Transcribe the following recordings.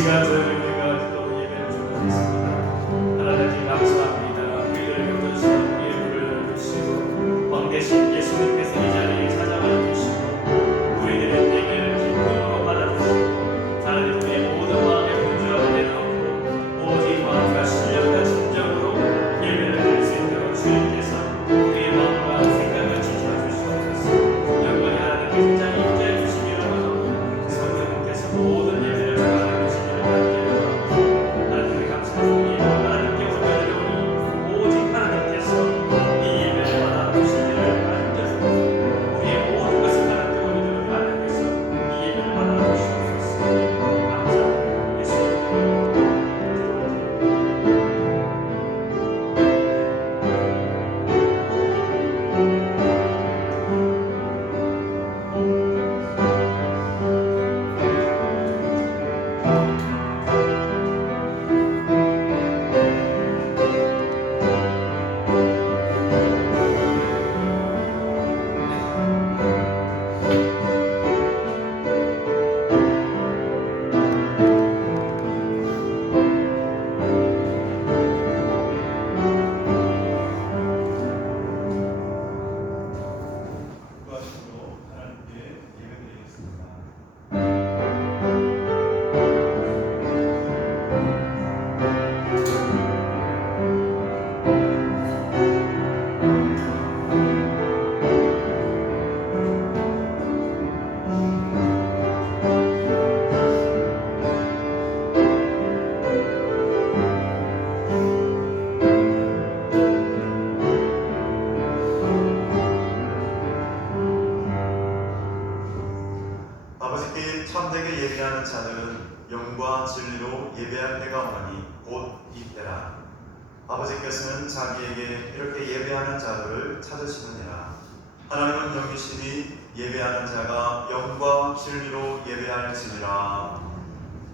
시간 저녁에가 또 예배를 주관했습니다. 하나님 감사합니다. 우리를 곁주시고 우리의 물을 주시고 왕 대신 예수님께서 이 자리에 찾아와 주시고 우리들의 예배를 기쁨으로 받아주시고 하나님 우리의 모든 마음의 분주함을 내려놓고 오직 마음과 신령과 진정으로 예배를 드릴 수 있도록 주님께서 우리의 마음과 생각을 지켜주시옵소서. 영광이 하나님께 굉장히 임재해 주시기를 원하고 성령님께서 모든 예배를 받아 주시기를 간절히 원하고 하나님께 감사드립니다. 하나님께 올려드리오니 오직 하나님께서 이 예배를 받아 주시기를 간절히 원하고 우리의 모든 것을 하나님께 올려드리오니 하나님께서 이 예배를 받아 주시옵소서. 감사합니다. 예수님. 기도하심으로 하나님께 예배드리겠습니다. 아버지께 참되게 예배하는 자들은 영과 진리로 예배할 때가 오나니 곧 이때라. 아버지께서는 자기에게 이렇게 예배하는 자들을 찾으시느니라. 하나님은 영이시니 예배하는 자가 영과 진리로 예배할지니라.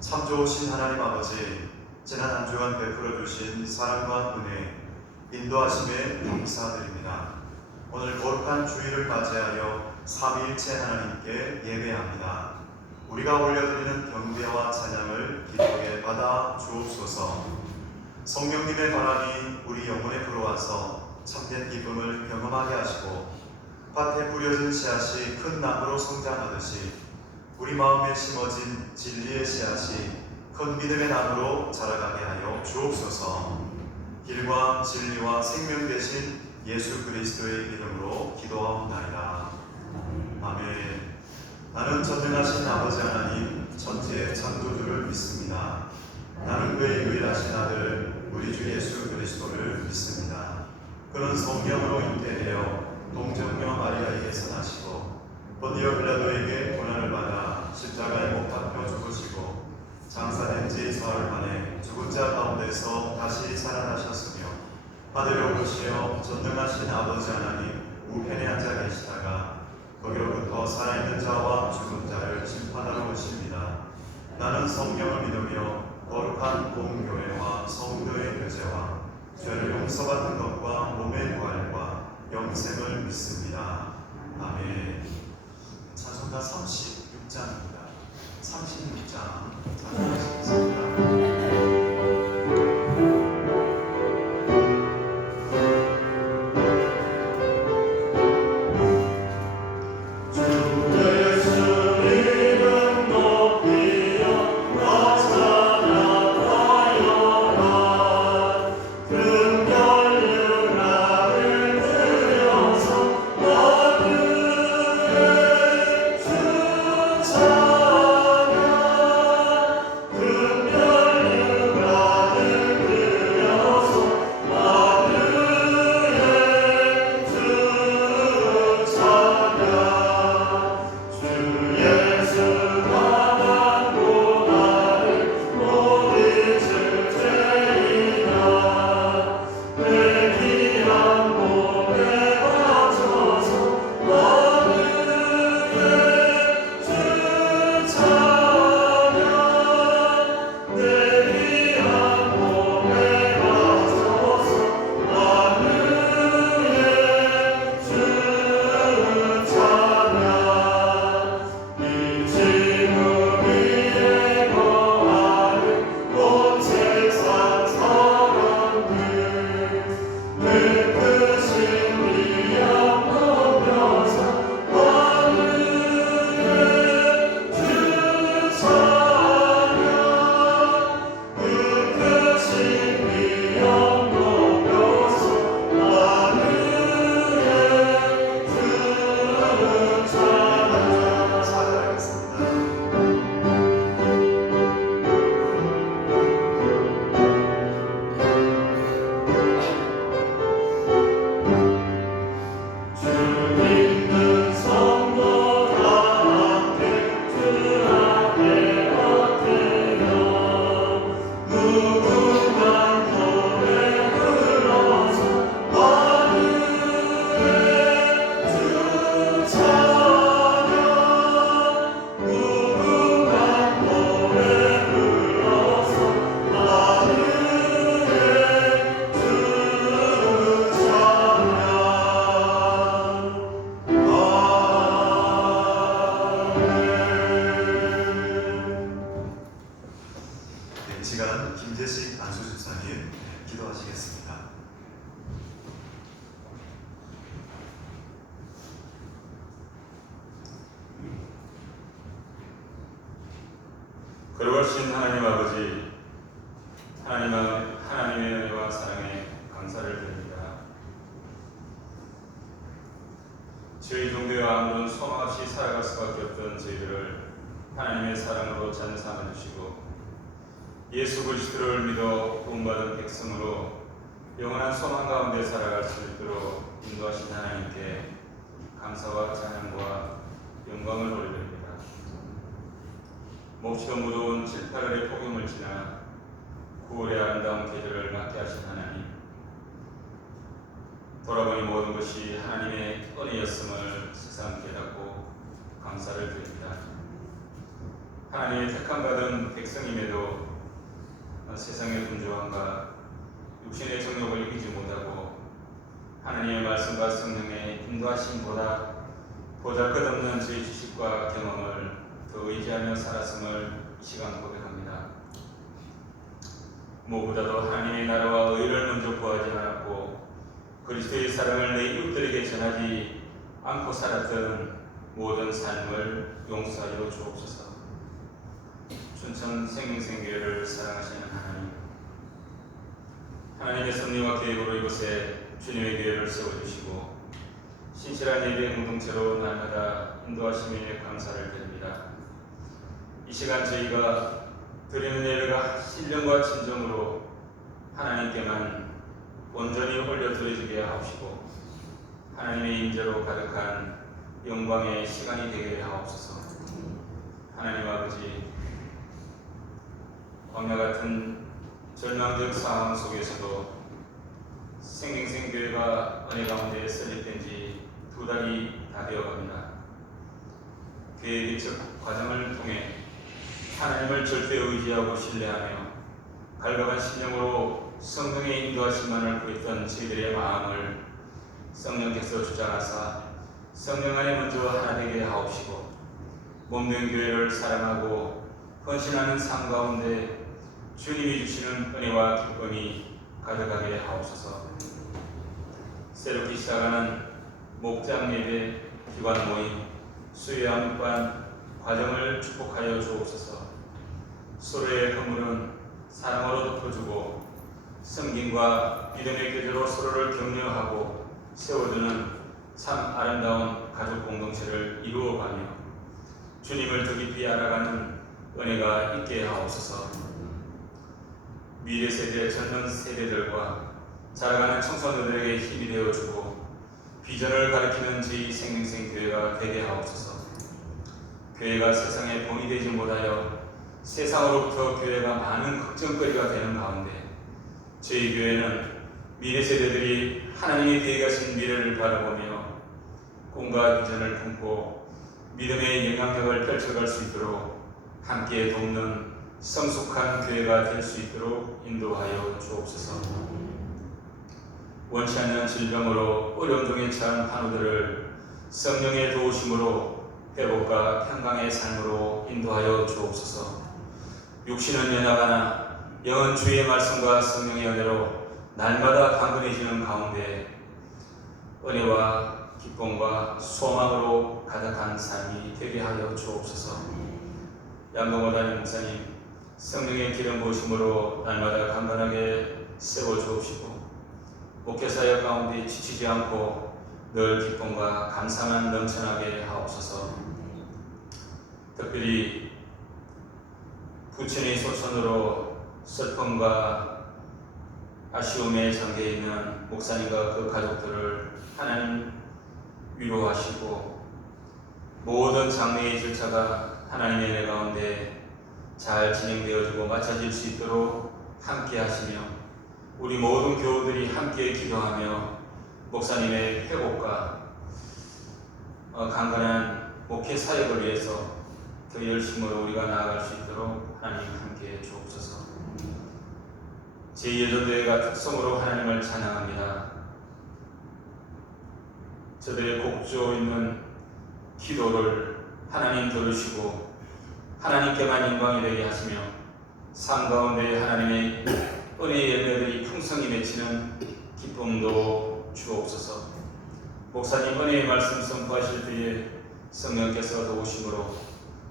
참 좋으신 하나님 아버지, 지난 한 주간 베풀어 주신 사랑과 은혜, 인도하심에 감사드립니다. 오늘 거룩한 주일을 맞이하여 삼위일체 하나님께 예배합니다. 우리가 올려드리는 경배와 찬양을 기쁘게 받아 주옵소서. 성령님의 바람이 우리 영혼에 불어와서 참된 기쁨을 경험하게 하시고 밭에 뿌려진 씨앗이 큰 나무로 성장하듯이 우리 마음에 심어진 진리의 씨앗이 큰 믿음의 나무로 자라가게 하여 주옵소서. 길과 진리와 생명 되신 예수 그리스도의 이름으로 기도하옵나이다. 아멘. 나는 전능하신 아버지 하나님 전지의 창조주를 믿습니다. 나는 그의 유일하신 아들 우리 주 예수 그리스도를 믿습니다. 그는 성령으로 잉태되어 동정녀 마리아에게서 나시고 본디오 빌라도에게 고난을 받아 십자가에 못 박혀 죽으시고 장사된 지 사흘 만에 죽은 자 가운데서 다시 살아나셨으며 하늘에 오르시어 전능하신 아버지 하나님 우편에 앉아 계시다가 거기로부터 살아있는 자와 죽은 자를 심판하러 오십니다. 나는 성령을 믿으며 거룩한 공교회와 성도의 교제와 죄를 용서받는 것과 몸의 부활과 영생을 믿습니다. 아멘. 찬송가 36장입니다. 36장 찬송하시겠습니다. 시간 김재식 안수집사님 기도하시겠습니다. 거룩하신 하나님 아버지, 하나님의 은혜와 사랑에 감사를 드립니다. 저희 종교와 아무런 소망 없이 살아갈 수밖에 없던 저희들을 하나님의 사랑으로 찾는 삼아 주시고 예수 그리스도를 믿어 구원받은 백성으로 영원한 소망 가운데 살아갈 수 있도록 인도하신 하나님께 감사와 찬양과 영광을 올려드립니다. 몹시도 무더운 7~8월의 폭염을 지나 9월의 아름다운 계절을 맞게 하신 하나님, 돌아보니 모든 것이 하나님의 은혜였음을 새삼 깨닫고 감사를 드립니다. 하나님의 택함받은 백성임에도 세상의 분주함과 육신의 정욕을 이기지 못하고 하나님의 말씀과 성령의 인도하심보다 보잘것없는 저희 지식과 경험을 더 의지하며 살았음을 이 시간 고백합니다. 무엇보다도 하나님의 나라와 의를 먼저 구하지 않았고 그리스도의 사랑을 내 이웃들에게 전하지 않고 살았던 모든 삶을 용서하여 주옵소서. 춘천 생명생교회를 사랑하시는 하나님의 섭리와 계획으로 이곳에 주님의 교회를 세워주시고 신실한 예배 공동체로 날마다 인도하심에 감사를 드립니다. 이 시간 저희가 드리는 예배가 신령과 진정으로 하나님께만 온전히 올려드려지게 하옵시고 하나님의 인재로 가득한 영광의 시간이 되게 하옵소서. 하나님 아버지, 광야 같은 절망적 상황 속에서도 생명생교회가 은혜 가운데 설립된 지 2달이 다 되어갑니다. 교회 개척 과정을 통해 하나님을 절대 의지하고 신뢰하며 갈급한 심령으로 성령의 인도하심만을 구했던 저희들의 마음을 성령께서 주장하사 성령 안에 먼저 하나 되게 하옵시고 몸된 교회를 사랑하고 헌신하는 삶 가운데 주님이 주시는 은혜와 기쁨이 가득하게 하옵소서. 새롭게 시작하는 목장 예배, 기관 모임, 수요 안관 과정을 축복하여 주옵소서. 서로의 허물은 사랑으로 덮어주고 섬김과 믿음의 교제로 서로를 격려하고 세워주는 참 아름다운 가족 공동체를 이루어가며 주님을 더 깊이 알아가는 은혜가 있게 하옵소서. 미래 세대, 젊은 세대들과 자라가는 청소년들에게 힘이 되어주고 비전을 가리키는 저희 생명생 교회가 되게 하옵소서. 교회가 세상에 본이 되지 못하여 세상으로부터 교회가 많은 걱정거리가 되는 가운데 저희 교회는 미래 세대들이 하나님이 되어가신 미래를 바라보며 꿈과 비전을 품고 믿음의 영향력을 펼쳐갈 수 있도록 함께 돕는 성숙한 교회가 될 수 있도록 인도하여 주옵소서. 원치 않는 질병으로 어려움 중에 처한 환우들을 성령의 도우심으로 회복과 평강의 삶으로 인도하여 주옵소서. 육신은 연약하나 영은 주의 말씀과 성령의 은혜로 날마다 강건해지는 가운데 은혜와 기쁨과 소망으로 가득한 삶이 되게 하여 주옵소서. 양동호 담임 목사님, 성령의 기름 부으심으로 날마다 강건하게 세워주옵시고 목회사역 가운데 지치지 않고 늘 기쁨과 감사만 넘쳐나게 하옵소서. 특별히 부친의 소천으로 슬픔과 아쉬움에 잠겨 있는 목사님과 그 가족들을 하나님 위로하시고 모든 장례의 절차가 하나님의 은혜 가운데 잘 진행되어지고 마쳐질 수 있도록 함께 하시며 우리 모든 교우들이 함께 기도하며 목사님의 회복과 강건한 목회 사역을 위해서 더 열심으로 우리가 나아갈 수 있도록 하나님 함께 주옵소서. 제2여전대회가 특성으로 하나님을 찬양합니다. 저들의 곡조 있는 기도를 하나님 들으시고 하나님께만 영광이 되게 하시며 삶 가운데 하나님의 은혜의 열매들이 풍성히 맺히는 기쁨도 주옵소서. 목사님 은혜의 말씀 선포하실 때에 성령께서 도우심으로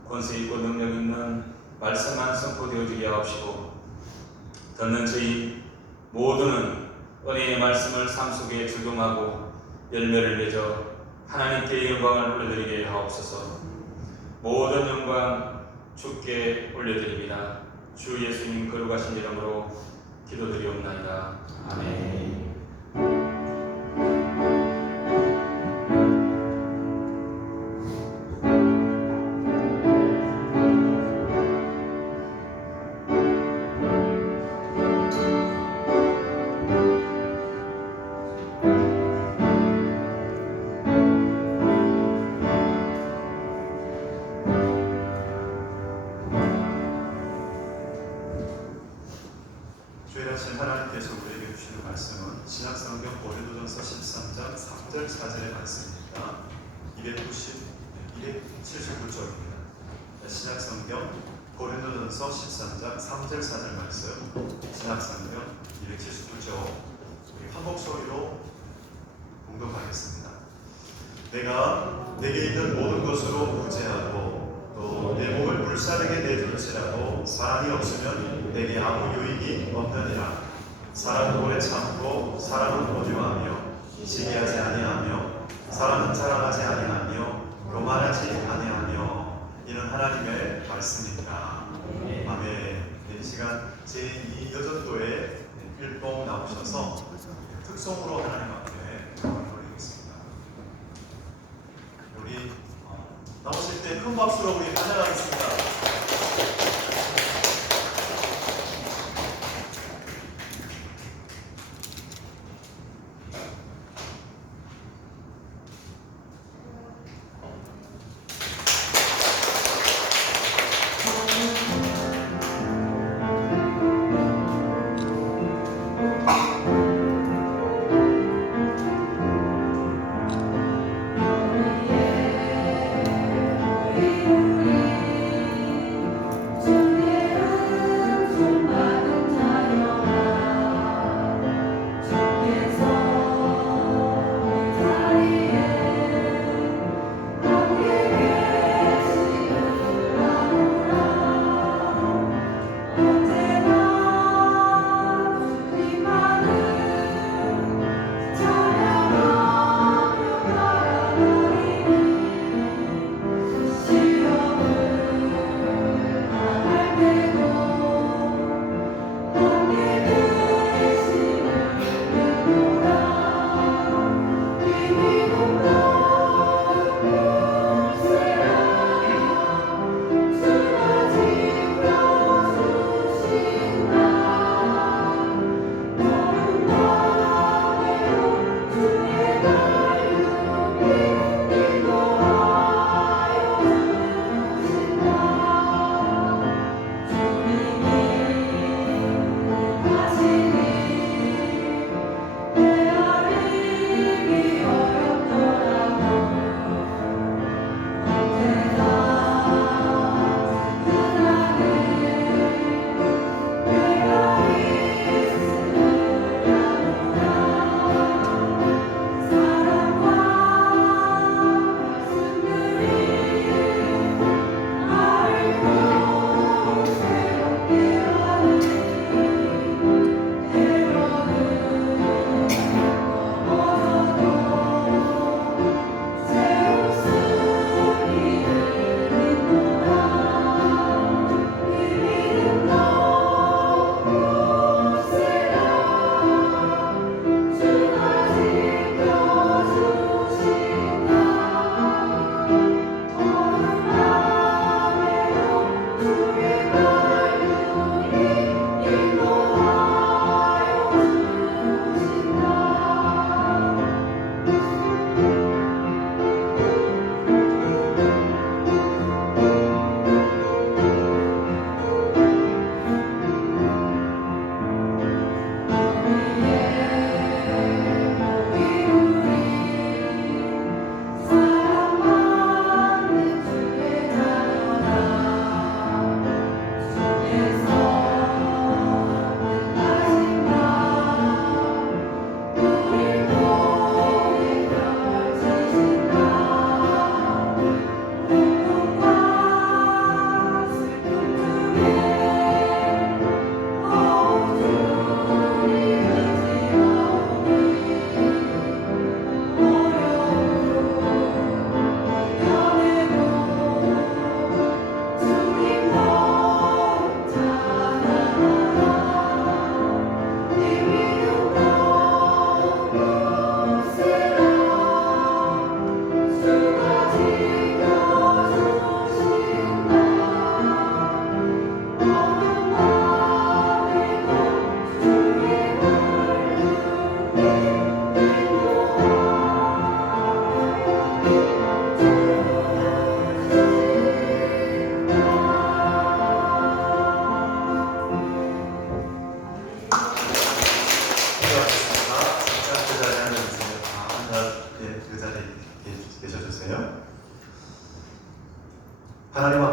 권세 있고 능력 있는 말씀만 선포되어지게 하옵시고, 듣는 저희 모두는 은혜의 말씀을 삶 속에 적용하고 열매를 맺어 하나님께 영광을 올려드리게 하옵소서. 모든 영광 주께 올려드립니다. 주 예수님 거룩하신 이름으로 기도드리옵나이다. 아멘. 주일하신 하나님께서 우리에게 주시는 말씀은 신약성경 고린도전서 13장 3절 4절의 말씀입니다. 279쪽입니다. 신약성경 고린도전서 13장 3절 4절 말씀, 신약성경 279쪽, 우리 한국 소리로 공독하겠습니다. 내가 내게 있는 모든 것으로 구제하고 또 내 몸을 불사르게 내줄지라도 사랑이 없으면 내게 아무 유익이 없느니라. 사람은 오래 참고 사람은 온유하며 시기하지 아니하며 사람은 자랑하지 아니하며 교만하지 아니하며. 이는 하나님의 말씀입니다. 아멘. 이 시간 제2 여전도에 일동 나오셔서 특송으로 하나님 앞에 영광을 돌리겠습니다. 우리 나오실 때 큰 박수로 우리 환영하겠습니다.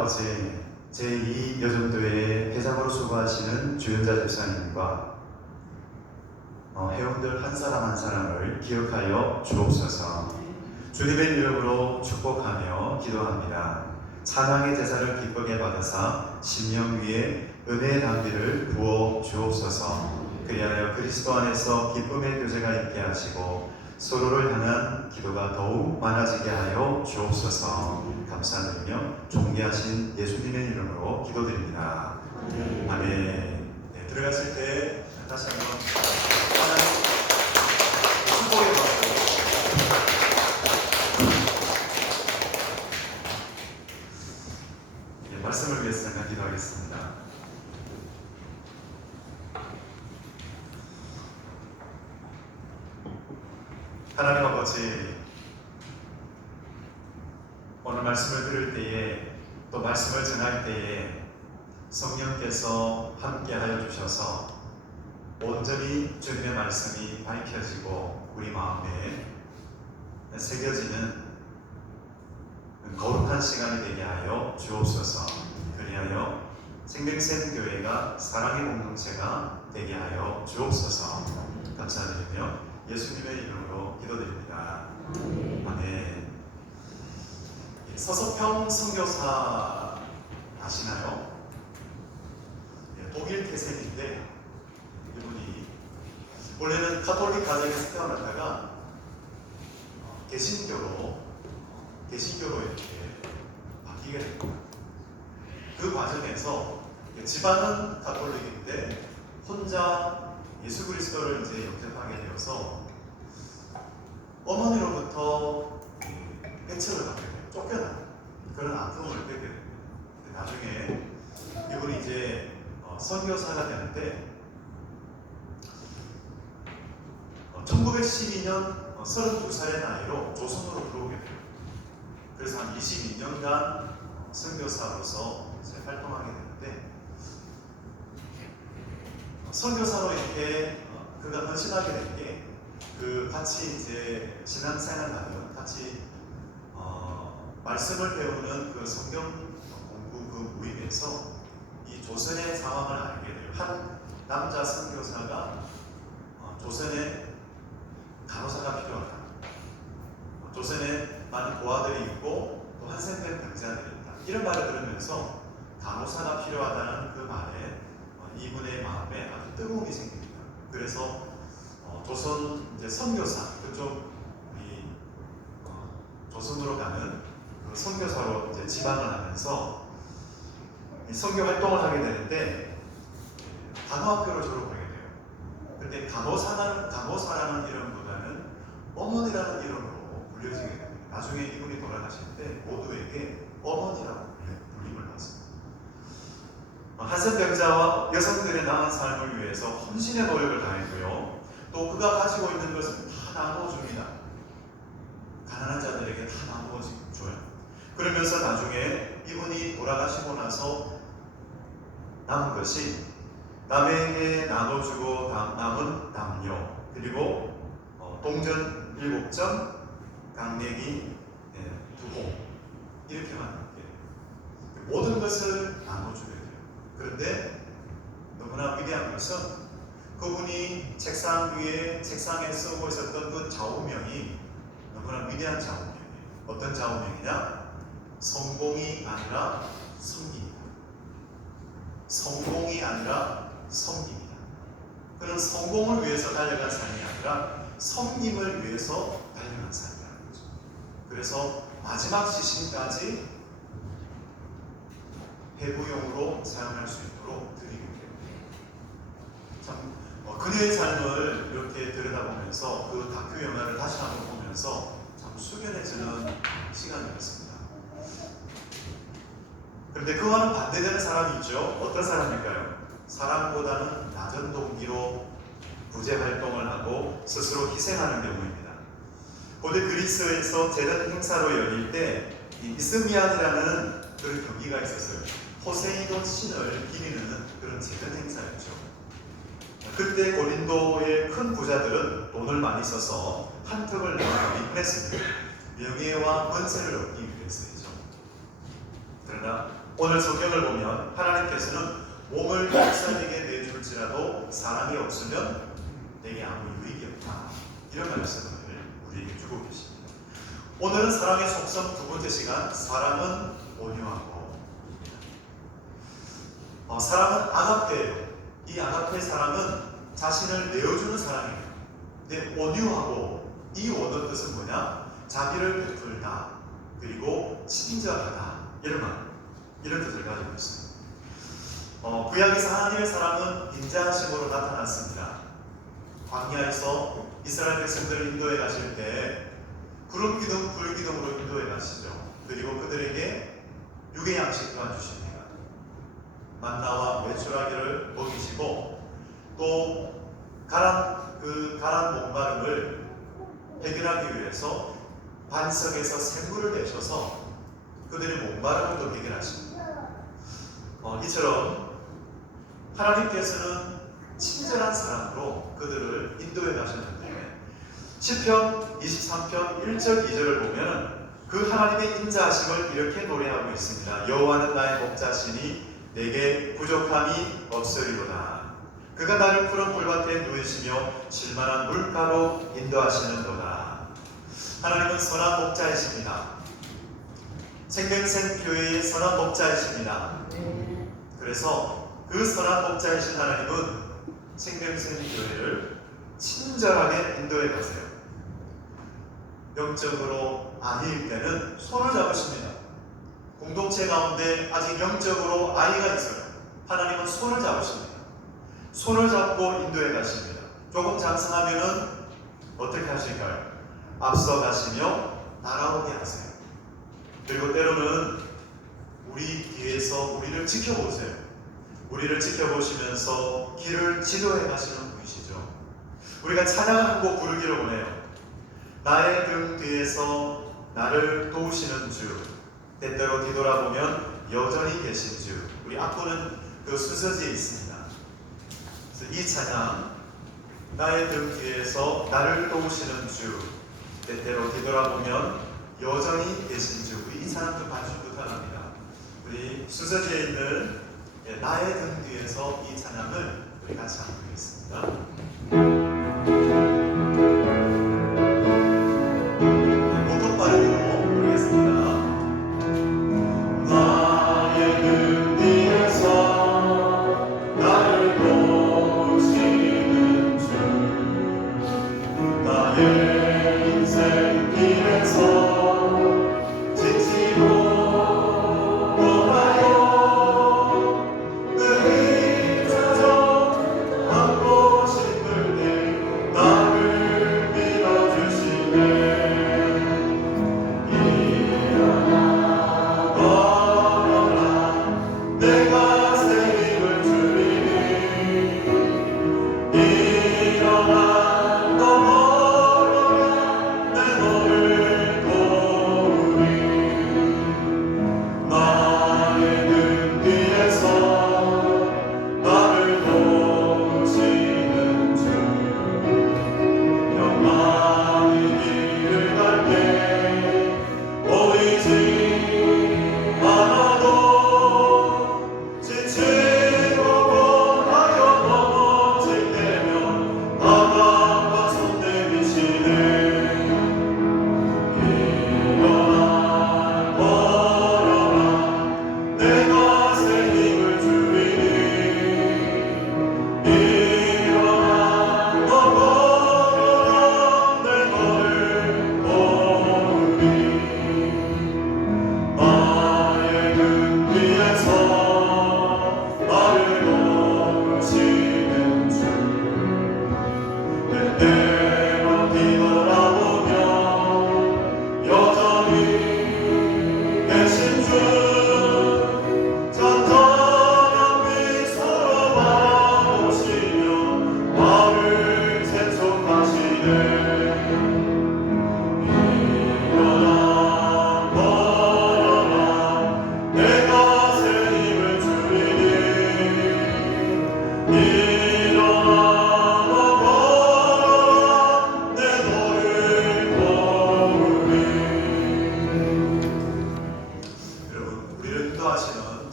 아버지, 제2여전도회의 회장으로 수고하시는 주연자 집사님과 회원들 한 사람 한 사람을 기억하여 주옵소서. 주님의 이름으로 축복하며 기도합니다. 찬양의 제사를 기쁘게 받으사 심령 위에 은혜의 담비를 부어 주옵소서. 그리하여 그리스도 안에서 기쁨의 교제가 있게 하시고 서로를 향한 기도가 더욱 많아지게 하여 주옵소서. 감사드리며 존귀하신 예수님의 이름으로 기도드립니다. 아멘. 네, 들어갔을 때 다시 한번 하나님 축복의 박수. 네, 말씀을 위해서 잠깐 기도하겠습니다. 하나님 아버지, 오늘 말씀을 들을 때에 또 말씀을 전할 때에 성령께서 함께하여 주셔서 온전히 주님의 말씀이 밝혀지고 우리 마음에 새겨지는 거룩한 시간이 되게 하여 주옵소서. 그리하여 생명샘 교회가 사랑의 공동체가 되게 하여 주옵소서. 감사드리며 예수님의 이름으로 기도드립니다. 아멘. 서석평 선교사 아시나요? 독일 태생인데 이분이 원래는 가톨릭 가정에서 태어났다가 개신교로 이렇게 바뀌게 됩니다. 그 과정에서 집안은 가톨릭인데 혼자 예수 그리스도를 이제 영접하게 되어서 어머니로부터 해체를 받게 돼요. 쫓겨나는 그런 아픔을 겪게 됩니다. 나중에 이분이 이제 선교사가 되는데 1912년 32살의 나이로 조선으로 들어오게 돼요. 그래서 한 22년간 선교사로서 이제 활동하게 되는데 선교사로 이렇게 그가 헌신하게 된 게 그 같이 이제 신앙생활하는 같이 말씀을 배우는 그 성경 공부 그 모임에서 이 조선의 상황을 알게 돼요. 한 남자 선교사가 조선에 간호사가 필요하다. 조선에 많은 고아들이 있고 또 한센된 병자들이 있다. 이런 말을 들으면서 간호사가 필요하다는 그 말에 이분의 마음에 아주 뜨거움이 생깁니다. 그래서 조선 이제 선교사 그쪽 조선으로 가는 그 선교사로 이제 지방을 하면서 선교 활동을 하게 되는데 간호학교를 졸업하게 돼요. 근데 간호사라는 이름보다는 어머니라는 이름으로 불려지게 됩니다. 나중에 이분이 돌아가실 때 모두에게 어머니라고 불림을 받습니다. 한센병자와 여성들의 나은 삶을 위해서 헌신의 노력을 다했고요. 또 그가 가지고 있는 것은 다 나누어줍니다. 가난한 자들에게 다 나누어줘요. 그러면서 나중에 이분이 돌아가시고 나서 남은 것이 남에게 나눠주고 남은 남녀 그리고 동전 7점, 강내기 2홍 이렇게만 남게 돼요. 모든 것을 나눠주게 돼요. 그런데 너무나 위대한 것은 그분이 책상에 쓰고 있었던 그 좌우명이 너무나 위대한 좌우명이에요. 어떤 좌우명이냐? 성공이 아니라 성기입니다. 성공이 아니라 성기입니다. 그는 성공을 위해서 달려간 삶이 아니라 성김을 위해서 달려간 삶이라는 거죠. 그래서 마지막 시신까지 배부용으로 사용할 수 있도록 드리게 돼요. 참 그녀의 삶을 이렇게 들여다보면서 그 다큐 영화를 다시 한번 보면서 참 숙연해지는 시간이었습니다. 그런데 그와는 반대되는 사람이 있죠. 어떤 사람일까요? 사람보다는 낮은 동기로 구제 활동을 하고 스스로 희생하는 경우입니다. 고대 그리스에서 제단 행사로 열릴 때 이 이스미안이라는 그런 경기가 있었어요. 포세이돈 신을 기리는 그런 제단 행사였죠. 그때 고린도의 큰 부자들은 돈을 많이 써서 한 턱을 많이 보냈습니다. 명예와 권세를 얻기 위해서이죠. 그러나 오늘 성경을 보면 하나님께서는 몸을 목사에게 내줄지라도 사람이 없으면 내게 아무 유익이 없다, 이런 말씀을 우리에게 주고 계십니다. 오늘은 사랑의 속성 두 번째 시간, 사랑은 온유하고. 사랑은 아가페예요. 이 아가페 사랑은 자신을 내어주는 사랑이에요. 근데 온유하고, 이 원어 뜻은 뭐냐? 자비를 베풀다, 그리고 친절하다, 이런 뜻을 가지고 있어요. 구약에서 하나님의 사랑은 인자하심으로 나타났습니다. 광야에서 이스라엘 백성들을 인도해 가실 때 구름 기둥, 불 기둥으로 인도해 가시죠. 그리고 그들에게 육의 양식만 주십니다. 만나와 메추라기를 먹이시고, 또 가란 목마름을 해결하기 위해서 반석에서 샘물을 내셔서 그들의 목마름도 해결하십니다. 이처럼 하나님께서는 친절한 사랑으로 그들을 인도해 가셨는데, 시편 23편 1절 2절을 보면 그 하나님의 인자하심을 이렇게 노래하고 있습니다. 여호와는 나의 목자시니 내게 부족함이 없으리로다. 그가 나를 푸른 풀밭에 누이시며 쉴만한 물가로 인도하시는도다. 하나님은 선한 목자이십니다. 생명샘 교회의 선한 목자이십니다. 그래서 그 선한 목자이신 하나님은 생명샘 교회를 친절하게 인도해 가세요. 영적으로 아이일 때는 손을 잡으십니다. 공동체 가운데 아직 영적으로 아이가 있어요. 하나님은 손을 잡으십니다. 손을 잡고 인도해 가십니다. 조금 장성하면은 어떻게 하실까요? 앞서 가시며 따라오게 하세요. 그리고 때로는 우리 뒤에서 우리를 지켜보세요. 우리를 지켜보시면서 길을 지도해 가시는 분이시죠. 우리가 찬양을 한 곡 부르기를 원해요. 나의 등 뒤에서 나를 도우시는 주, 때때로 뒤돌아보면 여전히 계신 주. 우리 악보는 그 순서지에 있습니다. 그래서 이 찬양, 나의 등 뒤에서 나를 도우시는 주, 때때로 뒤돌아보면 여전히 계신 주. 우리 이 찬양도 반주 부탁합니다. 우리 순서지에 있는 나의 등 뒤에서 이 찬양을 우리 같이 한번 하겠습니다. 고통 발음으로 부르겠습니다. 나의 등 뒤에서 나를 도우시는 주, 나의 인생 길에서 지치고 떠나요. 늘 잊혀져 안고 싶을 때 나를 밀어주시네. 내가 새 힘을 주리니 일어나 너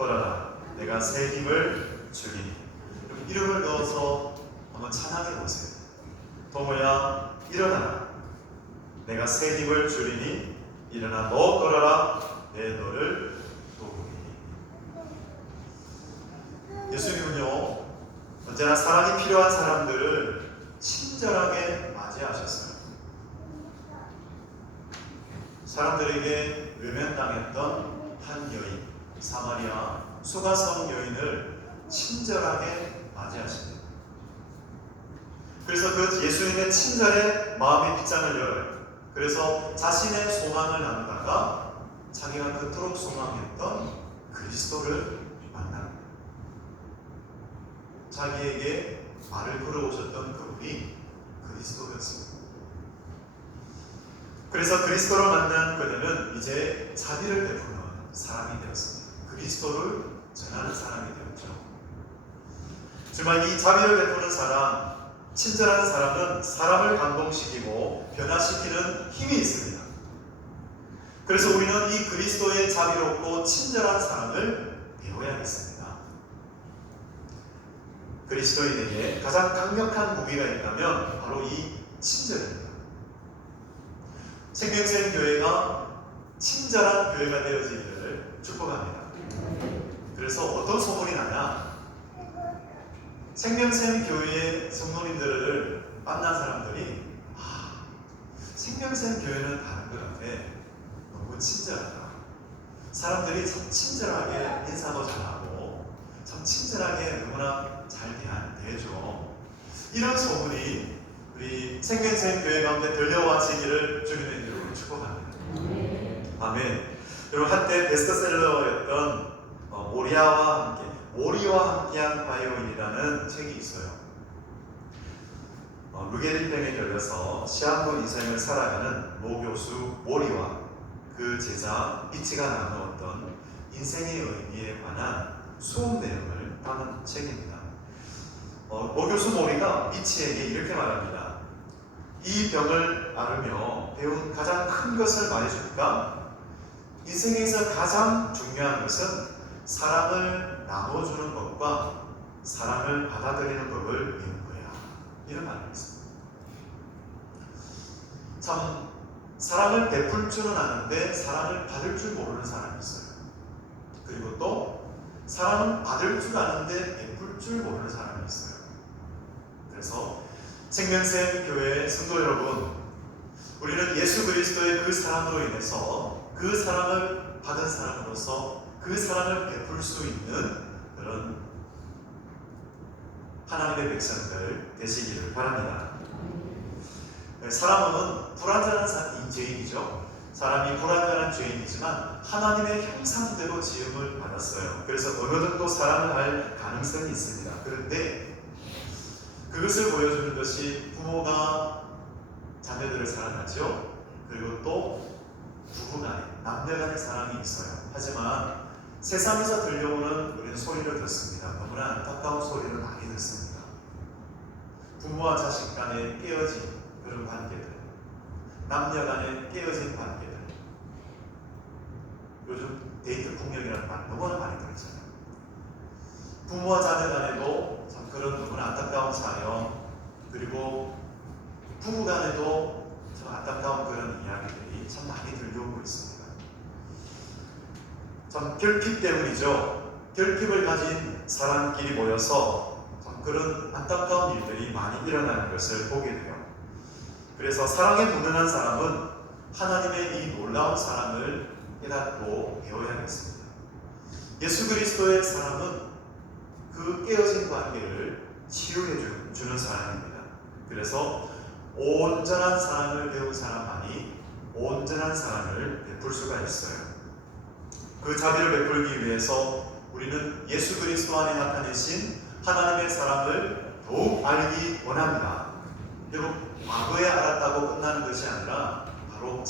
걸어라 내가 새 힘을 주리니. 이름을 넣어서 한번 찬양해 보세요. 동호야 일어나라 내가 새 힘을 주리니 일어나 너 걸어라 내 너를 도우리니. 예수님은요 언제나 사랑이 필요한 사람들을 친절하게 맞이하셨어요. 사람들에게 외면당했던 한 여인, 사마리아 수가성 여인을 친절하게 맞이하십니다. 그래서 그 예수님의 친절에 마음의 빗장을 열어요. 그래서 자신의 소망을 나누다가 자기가 그토록 소망했던 그리스도를 만납니다. 자기에게 말을 걸어오셨던 그분이 그리스도였습니다. 그래서 그리스도를 만난 그녀는 이제 자비를 베푸는 사람이 되었습니다. 그리스도를 전하는 사람이 되었죠. 정말 이 자비를 베푸는 사람, 친절한 사람은 사람을 감동시키고 변화시키는 힘이 있습니다. 그래서 우리는 이 그리스도의 자비롭고 친절한 사람을 배워야겠습니다. 그리스도인에게 가장 강력한 무기가 있다면 바로 이 친절입니다. 생명샘 교회가 친절한 교회가 되어지기를 축복합니다. 그래서 어떤 소문이 나냐? 생명샘 교회의 성도님들을 만난 사람들이 생명샘 교회는 다른 것 같아. 너무 친절하다. 사람들이 참 친절하게 인사도 잘하고 참 친절하게 너무나 잘 대해줘. 이런 소문이 우리 생명샘 교회 가운데 들려와지기를 주님의 이름으로 축복합니다. 아멘. 여러분 한때 베스트셀러였던 모리와 함께한 바이올이라는 책이 있어요. 루게리병에 걸려서 시한부 인생을 살아가는 모 교수 모리와 그 제자 미치가 나누었던 인생의 의미에 관한 수업 내용을 담은 책입니다. 모 교수 모리가 미치에게 이렇게 말합니다. 이 병을 앓으며 배운 가장 큰 것을 말해줄까? 인생에서 가장 중요한 것은 사랑을 나눠주는 것과 사랑을 받아들이는 법을 배운 거야. 이런 말을 했습니다. 참 사랑을 베풀 줄은 아는데 사랑을 받을 줄 모르는 사람이 있어요. 그리고 또 사랑은 받을 줄 아는데 베풀 줄 모르는 사람이 있어요. 그래서 생명샘 교회 성도 여러분, 우리는 예수 그리스도의 그 사랑으로 인해서 그 사랑을 받은 사람으로서 그 사랑을 베풀 수 있는 그런 하나님의 백성들 되시기를 바랍니다. 사람은 불완전한 죄인이죠. 사람이 불완전한 죄인이지만 하나님의 형상대로 지음을 받았어요. 그래서 어느 정도 사랑을 할 가능성이 있습니다. 그런데 그것을 보여주는 것이 부모가 자녀들을 사랑하죠. 그리고 또 부부간에 남녀간의 사랑이 있어요. 하지만 세상에서 들려오는 우리는 소리를 듣습니다. 너무나 안타까운 소리를 많이 듣습니다. 부모와 자식 간에 깨어진 그런 관계들, 남녀 간에 깨어진 관계들. 요즘 데이트 폭력이라는 말 너무나 많이 들었잖아요. 부모와 자녀 간에도 참 그런 너무나 안타까운 사연, 그리고 부부 간에도 참 안타까운 그런 이야기들이 참 많이 들려오고 있습니다. 참 결핍 때문이죠. 결핍을 가진 사람끼리 모여서 참 그런 안타까운 일들이 많이 일어나는 것을 보게 돼요. 그래서 사랑에 무능한 사람은 하나님의 이 놀라운 사랑을 깨닫고 배워야겠습니다. 예수 그리스도의 사랑은 그 깨어진 관계를 치유해 주는 사랑입니다. 그래서 온전한 사랑을 배운 사람만이 온전한 사랑을 베풀 수가 있어요. 그 자비를 베풀기 위해서 우리는 예수 그리스도 안에 나타내신 하나님의 사랑을 더욱 알기 원합니다. 여러분, 과거에 알았다고 끝나는 것이 아니라 바로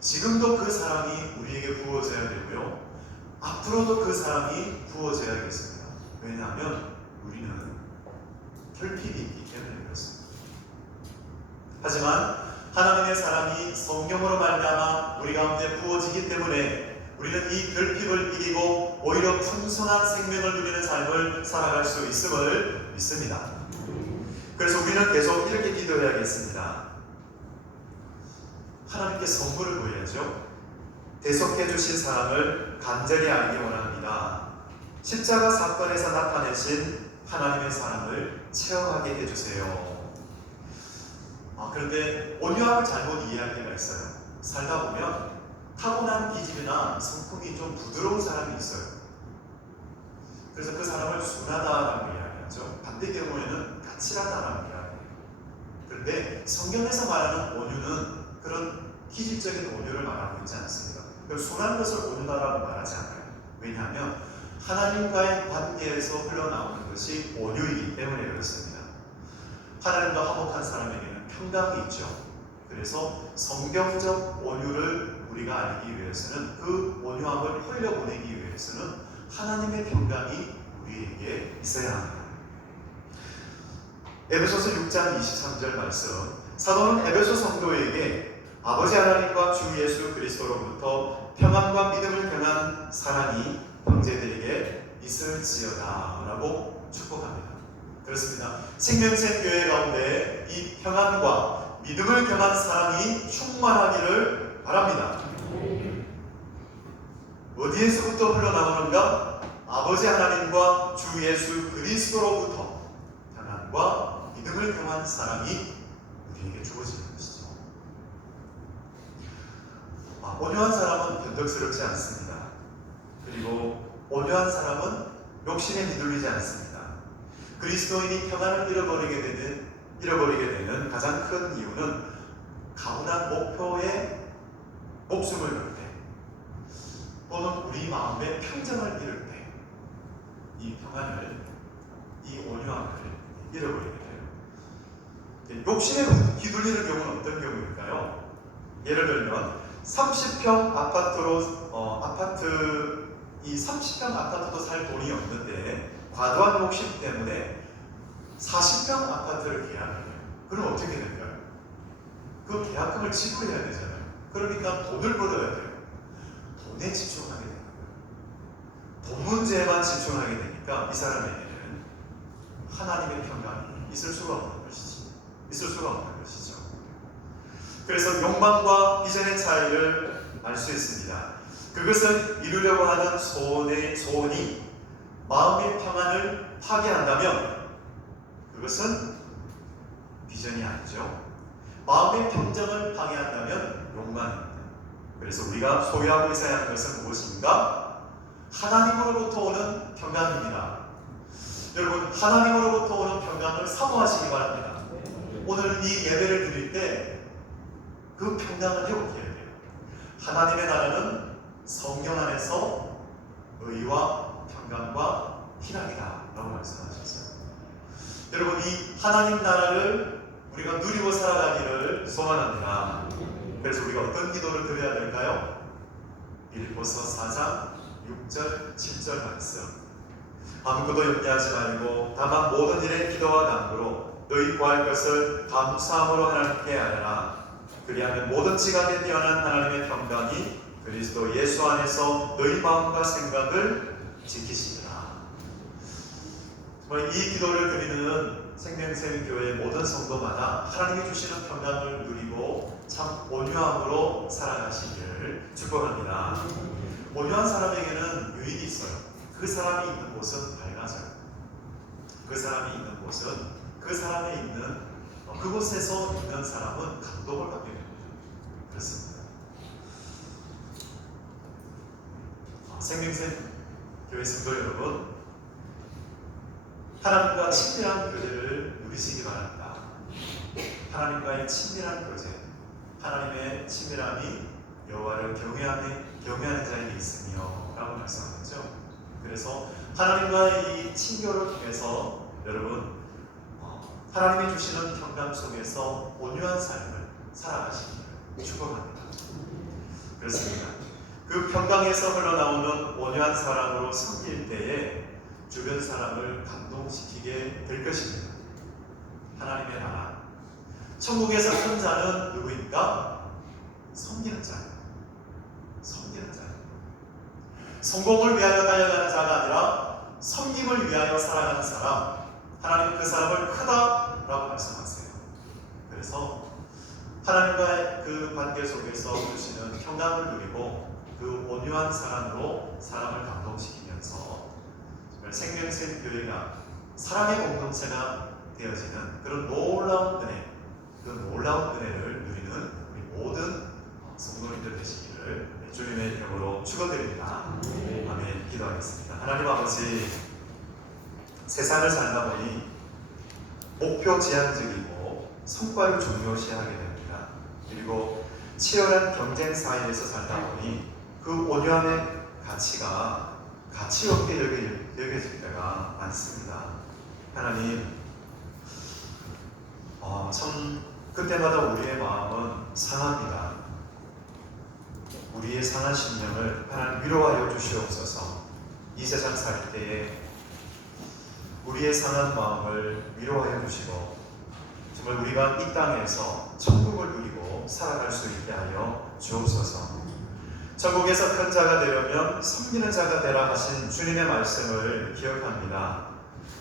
지금도 그 사랑이 우리에게 부어져야 되고요. 앞으로도 그 사랑이 부어져야겠습니다. 왜냐하면 우리는 결핍이 있기 때문에 그렇습니다. 하지만 하나님의 사랑이 성령으로 말미암아 우리 가운데 부어지기 때문에 우리는 이 결핍을 이기고 오히려 풍성한 생명을 누리는 삶을 살아갈 수 있음을 믿습니다. 그래서 우리는 계속 이렇게 기도해야겠습니다. 하나님께 선물을 보여야죠. 대속해 주신 사랑을 간절히 알기 원합니다. 십자가 사건에서 나타내신 하나님의 사랑을 체험하게 해주세요. 그런데 온유함을 잘못 이해할 때가 있어요. 살다 보면 타고난 기질이나 성품이 좀 부드러운 사람이 있어요. 그래서 그 사람을 순하다라고 이야기하죠. 반대 경우에는 까칠하다라고 이야기해요. 그런데 성경에서 말하는 온유는 그런 기질적인 온유를 말하고 있지 않습니다. 순한 것을 온유다라고 말하지 않아요. 왜냐하면 하나님과의 관계에서 흘러나오는 것이 온유이기 때문에 그렇습니다. 하나님과 화목한 사람에게는 평강이 있죠. 그래서 성경적 온유를 우리가 알기 위해서는 그 온유함을 흘려보내기 위해서는 하나님의 평강이 우리에게 있어야 합니다. 에베소서 6장 23절 말씀, 사도는 에베소 성도에게 아버지 하나님과 주 예수 그리스도로부터 평안과 믿음을 경한 사랑이 형제들에게 있을지어다 라고 축복합니다. 그렇습니다. 생명샘 교회 가운데 이 평안과 믿음을 경한 사랑이 충만하기를 바랍니다. 어디에서부터 흘러나오는가? 아버지 하나님과 주 예수 그리스도로부터 평안과 믿음을 경한 사랑이 우리에게 주어지는 것이죠. 온유한 사람은 변덕스럽지 않습니다. 그리고 온유한 사람은 욕심에 휘둘리지 않습니다. 그리스도인이 평안을 잃어버리게 되는 가장 큰 이유는 가문한 목표에 목숨을 걸 때, 또는 우리 마음의 평정을 잃을 때, 이 평안을, 이 온유함을 잃어버리게 돼요. 욕심에 휘둘리는 경우는 어떤 경우일까요? 예를 들면 30평 이 30평 아파트도 살 돈이 없는데 과도한 욕심 때문에 40평 아파트를 계약해요. 그럼 어떻게 될까요? 그 계약금을 지불해야 되잖아요. 그러니까 돈을 벌어야 돼요. 돈에 집중하게 되는 거예요. 돈 문제에만 집중하게 되니까 이 사람에게는 하나님의 평강이 있을 수가 없는 것이죠. 그래서 욕망과 비전의 차이를 알 수 있습니다. 그것을 이루려고 하는 소원이 마음의 평안을 파괴한다면 그것은 비전이 아니죠. 마음의 평정을 파괴한다면 욕망입니다. 그래서 우리가 소유하고 있어야 하는 것은 무엇인가? 하나님으로부터 오는 평강입니다. 여러분, 하나님으로부터 오는 평강을 사모하시기 바랍니다. 오늘 이 예배를 드릴 때 그 평강을 회복해야 돼요. 하나님의 나라는 성령 안에서 의와 평강과 희락이다 라고 말씀하셨어요. 여러분, 이 하나님 나라를 우리가 누리고 살아가기를 소원합니다. 그래서 우리가 어떤 기도를 드려야 될까요? 빌립보서 4장 6절 7절 말씀, 아무것도 염려하지 말고 다만 모든 일에 기도와 간구로 너희 구할 것을 감사함으로 하나님께 아뢰라. 그리하면 모든 지각에 뛰어난 하나님의 평강이 그리스도 예수 안에서 너희 마음과 생각을 지키시리라. 정말 이 기도를 드리는 생명샘 교회 모든 성도마다 하나님이 주시는 평강을 누리고 참 온유함으로 살아가시기를 축복합니다. 온유한 사람에게는 유익이 있어요. 그 사람이 있는 곳은 밝아져요. 그 사람이 있는 곳은 그 사람이 있는 그곳에서 있는 사람은 감동을 받게 됩니다. 그렇습니다. 생명샘 교회 성도 여러분, 하나님과 친밀한 교제를 누리시기 바랍니다. 하나님과의 친밀한 교제, 하나님의 친밀함이 여호와를 경외하는 자에게 있으며 라고 말씀하셨죠. 그래서 하나님과의 이 친교를 통해서 여러분, 하나님이 주시는 평강 속에서 온유한 삶을 살아가시기를 축복합니다. 그렇습니다. 그 평강에서 흘러나오는 온유한 사랑으로 섬길 때에 주변 사람을 감동시키게 될 것입니다. 하나님의 나라, 천국에서 큰 자는 누구입니까? 섬기는 자예요. 섬기는 자예요. 성공을 위하여 달려가는 자가 아니라 섬김을 위하여 살아가는 사람, 하나님은 그 사람을 크다라고 말씀하세요. 그래서 하나님과의 그 관계 속에서 주시는 평강을 누리고 그 온유한 사랑으로 사람을 감동시키면서 정말 생명샘 교회가 사랑의 공동체가 되어지는 그런 놀라운 은혜, 그 놀라운 은혜를 누리는 우리 모든 성도님들 되시기를 주님의 이름으로 축원드립니다. 아멘. 기도하겠습니다. 하나님 아버지, 세상을 살다 보니 목표 지향적이고 성과를 중요시하게 됩니다. 그리고 치열한 경쟁 사회에서 살다 보니 그 온유함의 가치가 가치 없게 여겨질 때가 많습니다. 하나님, 참 그때마다 우리의 마음은 상합니다. 우리의 상한 심령을 하나님 위로하여 주시옵소서. 이 세상 살 때에 우리의 상한 마음을 위로하여 주시고 정말 우리가 이 땅에서 천국을 누리고 살아갈 수 있게 하여 주옵소서. 천국에서 큰 자가 되려면 섬기는 자가 되라 하신 주님의 말씀을 기억합니다.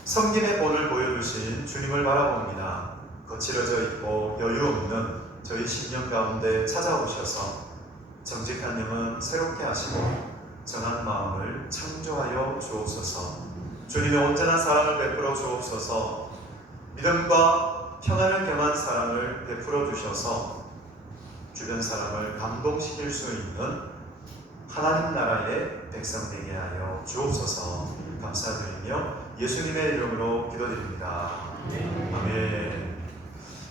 섬김의 본을 보여주신 주님을 바라봅니다. 거칠어져 있고 여유 없는 저희 심령 가운데 찾아오셔서 정직한 영은 새롭게 하시고 정한 마음을 창조하여 주옵소서. 주님의 온전한 사랑을 베풀어 주옵소서. 믿음과 평안을 겸한 사랑을 베풀어 주셔서 주변 사람을 감동시킬 수 있는 하나님 나라의 백성 되게 하여 주옵소서. 감사드리며 예수님의 이름으로 기도드립니다.